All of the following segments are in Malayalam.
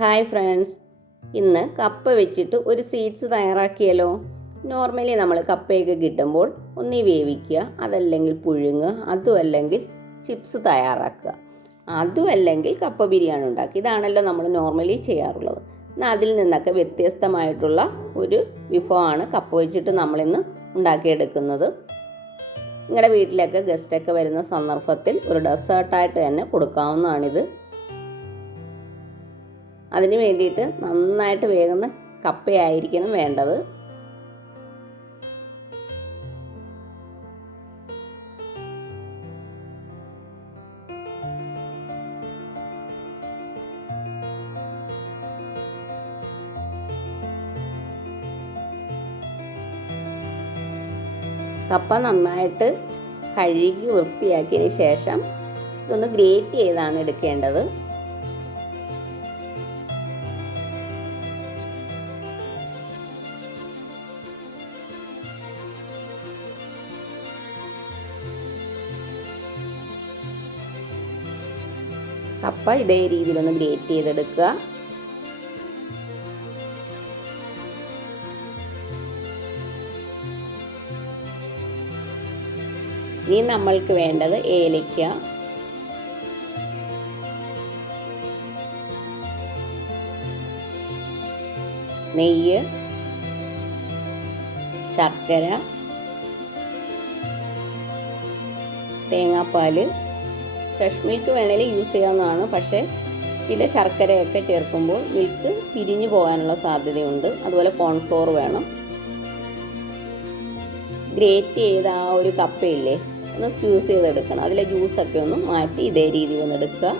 ഹായ് ഫ്രണ്ട്സ്, ഇന്ന് കപ്പ വെച്ചിട്ട് ഒരു സ്വീറ്റ്സ് തയ്യാറാക്കിയാലോ. നോർമലി നമ്മൾ കപ്പയൊക്കെ കിട്ടുമ്പോൾ ഒന്നി വേവിക്കുക, അതല്ലെങ്കിൽ പുഴുങ്ങുക, അതുമല്ലെങ്കിൽ ചിപ്സ് തയ്യാറാക്കുക, അതുമല്ലെങ്കിൽ കപ്പ ബിരിയാണി ഉണ്ടാക്കുക. ഇതാണല്ലോ നമ്മൾ നോർമലി ചെയ്യാറുള്ളത്. എന്നാൽ അതിൽ നിന്നൊക്കെ വ്യത്യസ്തമായിട്ടുള്ള ഒരു വിഭവമാണ് കപ്പ വെച്ചിട്ട് നമ്മളിന്ന് ഉണ്ടാക്കിയെടുക്കുന്നത്. നിങ്ങളുടെ വീട്ടിലൊക്കെ ഗസ്റ്റൊക്കെ വരുന്ന സന്ദർഭത്തിൽ ഒരു ഡെസേർട്ടായിട്ട് തന്നെ കൊടുക്കാവുന്നതാണിത്. അതിന് വേണ്ടിയിട്ട് നന്നായിട്ട് വേകുന്ന കപ്പയായിരിക്കണം വേണ്ടത്. കപ്പ നന്നായിട്ട് കഴുകി വൃത്തിയാക്കിയതിന് ശേഷം ഇതൊന്ന് ഗ്രേറ്റ് ചെയ്താണ് എടുക്കേണ്ടത്. കപ്പ ഇതേ രീതിയിലൊന്ന് ഗ്രേറ്റ് ചെയ്തെടുക്കുക. ഇനി നമ്മൾക്ക് വേണ്ടത് ഏലക്ക, നെയ്യ്, ശർക്കര, തേങ്ങാപ്പാൽ, ഫ്രഷ് മിൽക്ക് വേണമെങ്കിൽ യൂസ് ചെയ്യാവുന്നതാണ്. പക്ഷേ ചില ശർക്കരയൊക്കെ ചേർക്കുമ്പോൾ മിൽക്ക് പിരിഞ്ഞു പോകാനുള്ള സാധ്യതയുണ്ട്. അതുപോലെ കോൺഫ്ലോർ വേണം. ഗ്രേറ്റ് ചെയ്ത ആ ഒരു കപ്പയില്ലേ, ഒന്ന് സ്ക്യൂസ് ചെയ്തെടുക്കണം. അതിലെ ജ്യൂസൊക്കെ ഒന്ന് മാറ്റി ഇതേ രീതിയിൽ ഒന്ന് എടുക്കുക.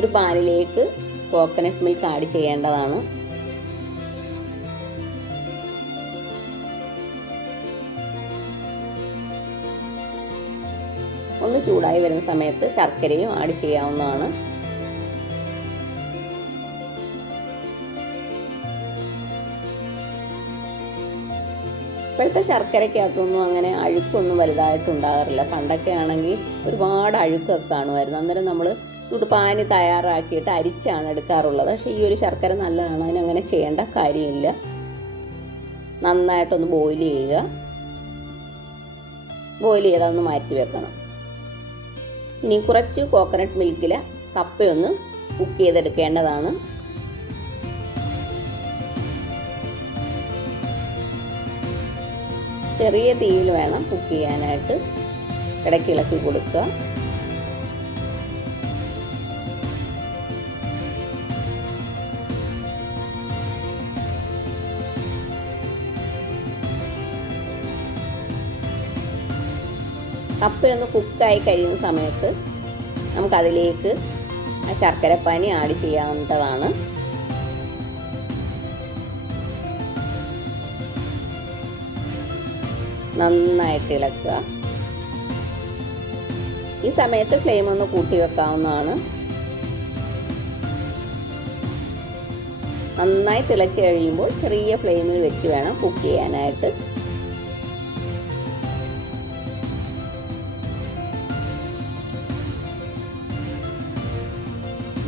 ഒരു പാനിലേക്ക് കോക്കനട്ട് മിൽക്ക് ആഡ് ചെയ്യേണ്ടതാണ്. ഒന്ന് ചൂടായി വരുന്ന സമയത്ത് ശർക്കരയും ആഡ് ചെയ്യാവുന്നതാണ്. ഇപ്പോഴത്തെ ശർക്കരയ്ക്കകത്തൊന്നും അങ്ങനെ അഴുക്കൊന്നും വലുതായിട്ട് ഉണ്ടാകാറില്ല. പണ്ടൊക്കെ ആണെങ്കിൽ ഒരുപാട് അഴുക്കൊക്കെ കാണുമായിരുന്നു. അന്നേരം നമ്മൾ പാനി തയ്യാറാക്കിയിട്ട് അരിച്ചാണ് എടുക്കാറുള്ളത്. പക്ഷേ ഈ ഒരു ശർക്കര നല്ലതാണ്, അതിനങ്ങനെ ചെയ്യേണ്ട കാര്യമില്ല. നന്നായിട്ടൊന്ന് ബോയിൽ ചെയ്യുക. ബോയിൽ ചെയ്താൽ ഒന്ന് മാറ്റി വെക്കണം. ഇനി കുറച്ച് കോക്കനട്ട് മിൽക്കിൽ കപ്പയൊന്ന് കുക്ക് ചെയ്തെടുക്കേണ്ടതാണ്. ചെറിയ തീയിൽ വേണം കുക്ക് ചെയ്യാനായിട്ട്. ഇടയ്ക്ക് ഇളക്കി കൊടുക്കുക. കപ്പയൊന്ന് കുക്കായി കഴിയുന്ന സമയത്ത് നമുക്കതിലേക്ക് ആ ശർക്കരപ്പാനി ആഡ് ചെയ്യാവുന്നതാണ്. നന്നായിട്ട് ഇളക്കുക. ഈ സമയത്ത് ഫ്ലെയിം ഒന്ന് കൂട്ടി വെക്കാവുന്നതാണ്. നന്നായി തിളച്ച് കഴിയുമ്പോൾ ചെറിയ ഫ്ലെയിമിൽ വെച്ച് വേണം കുക്ക് ചെയ്യാനായിട്ട്.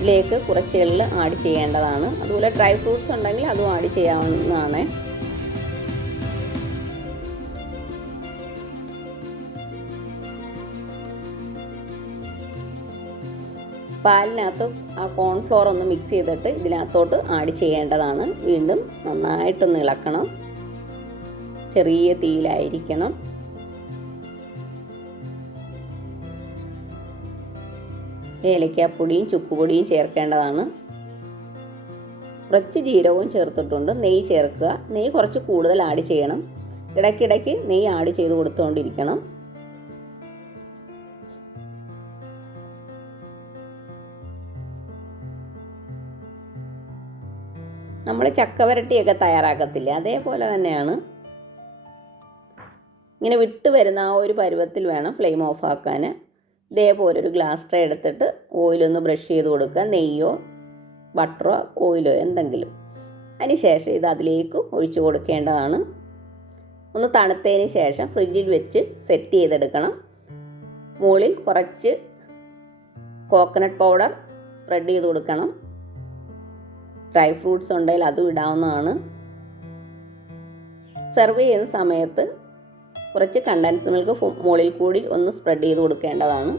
ഇതിലേക്ക് കുറച്ച് എള്ള് ആഡ് ചെയ്യേണ്ടതാണ്. അതുപോലെ ഡ്രൈ ഫ്രൂട്ട്സ് ഉണ്ടെങ്കിൽ അതും ആഡ് ചെയ്യാവുന്നതാണ്. പാലിനകത്ത് ആ കോൺഫ്ലോർ ഒന്ന് മിക്സ് ചെയ്തിട്ട് ഇതിനകത്തോട്ട് ആഡ് ചെയ്യേണ്ടതാണ്. വീണ്ടും നന്നായിട്ടൊന്ന് ഇളക്കണം. ചെറിയ തീയിലായിരിക്കണം. ഏലക്കാപ്പൊടിയും ചുക്കുപൊടിയും ചേർക്കേണ്ടതാണ്. കുറച്ച് ജീരകവും ചേർത്തിട്ടുണ്ട്. നെയ്യ് ചേർക്കുക. നെയ്യ് കുറച്ച് കൂടുതൽ ആഡ് ചെയ്യണം. ഇടയ്ക്കിടയ്ക്ക് നെയ്യ് ആഡ് ചെയ്ത് കൊടുത്തുകൊണ്ടിരിക്കണം. നമ്മൾ ചക്കവരട്ടിയൊക്കെ തയ്യാറാക്കത്തില്ലേ, അതേപോലെ തന്നെയാണ്. ഇങ്ങനെ വിട്ട് വരുന്ന ആ ഒരു പരുവത്തിൽ വേണം ഫ്ലെയിം ഓഫ് ആക്കാൻ. ഇതേപോലെ ഒരു ഗ്ലാസ് ട്രേ എടുത്തിട്ട് ഓയിലൊന്ന് ബ്രഷ് ചെയ്ത് കൊടുക്കുക. നെയ്യോ ബട്ടറോ ഓയിലോ എന്തെങ്കിലും. അതിനുശേഷം ഇത് അതിലേക്ക് ഒഴിച്ചു കൊടുക്കേണ്ടതാണ്. ഒന്ന് തണുത്തതിന് ശേഷം ഫ്രിഡ്ജിൽ വെച്ച് സെറ്റ് ചെയ്തെടുക്കണം. മുകളിൽ കുറച്ച് കോക്കനട്ട് പൗഡർ സ്പ്രെഡ് ചെയ്ത് കൊടുക്കണം. ഡ്രൈ ഫ്രൂട്ട്സ് ഉണ്ടെങ്കിൽ അതും ഇടാവുന്നതാണ്. സെർവ് ചെയ്യുന്ന സമയത്ത് കുറച്ച് കണ്ടൻസ് മിൽക്ക് മുകളിൽ കൂടി ഒന്ന് സ്പ്രെഡ് ചെയ്ത് കൊടുക്കേണ്ടതാണ്.